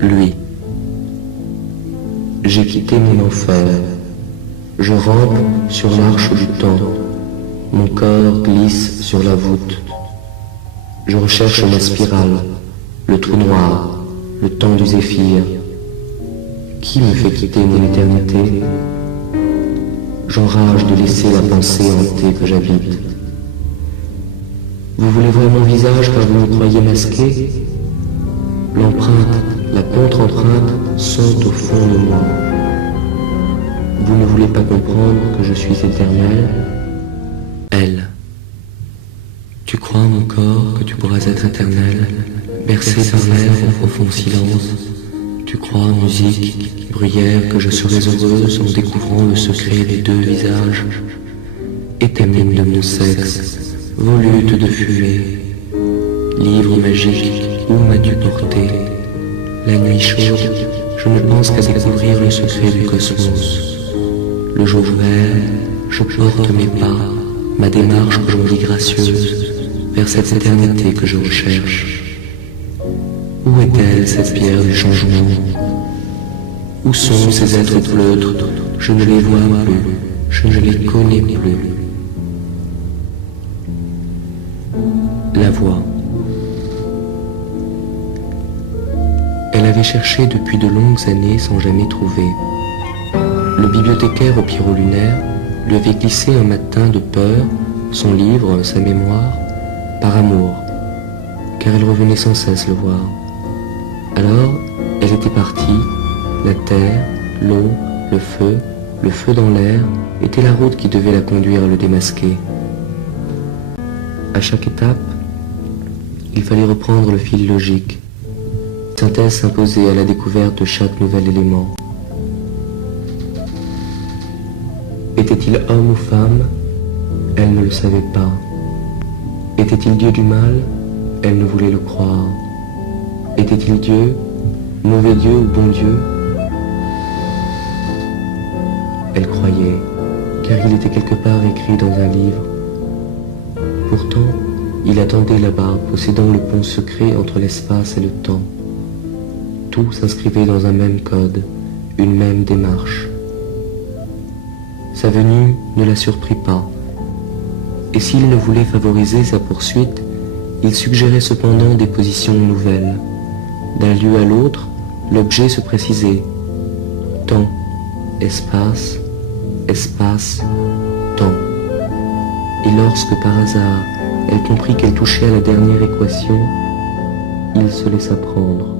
Lui. J'ai quitté mon enfer. Je rampe sur l'arche du temps. Mon corps glisse sur la voûte. Je recherche ma spirale, le trou noir, le temps du zéphyr. Qui me fait quitter mon éternité? J'enrage de laisser la pensée hanter que j'habite. Vous voulez voir mon visage car vous me croyez masqué? L'empreinte, la contre-empreinte sont au fond de moi. Vous ne voulez pas comprendre que je suis éternel? Elle. Tu crois, mon corps, que tu pourras être éternel, bercé par l'air en profond silence? Tu crois, musique, bruyère, que je serais heureuse en découvrant le secret des deux visages? Étamine de mon sexe, volute de fumée, livre magique, où m'as-tu porté? La nuit chaude, je ne pense qu'à découvrir le secret du cosmos. Le jour vert, je porte mes pas, ma démarche que je me dis gracieuse, vers cette éternité que je recherche. Où est-elle, cette pierre du changement? Où sont ces êtres pleutres? Je ne les vois plus, je ne les connais plus. La voix. Elle avait cherché depuis de longues années sans jamais trouver. Le bibliothécaire au pierrot lunaire lui avait glissé un matin de peur son livre, sa mémoire, par amour, car elle revenait sans cesse le voir. Alors, elle était partie, la terre, l'eau, le feu dans l'air, était la route qui devait la conduire à le démasquer. À chaque étape, il fallait reprendre le fil logique. Synthèse s'imposait à la découverte de chaque nouvel élément. Était-il homme ou femme? Elle ne le savait pas. Était-il Dieu du mal? Elle ne voulait le croire. Était-il Dieu? Mauvais Dieu ou bon Dieu? Elle croyait, car il était quelque part écrit dans un livre. Pourtant, il attendait là-bas, possédant le pont secret entre l'espace et le temps. Tout s'inscrivait dans un même code, une même démarche. Sa venue ne la surprit pas, et s'il ne voulait favoriser sa poursuite, il suggérait cependant des positions nouvelles. D'un lieu à l'autre, l'objet se précisait. Temps, espace, espace, temps. Et lorsque par hasard, elle comprit qu'elle touchait à la dernière équation, il se laissa prendre.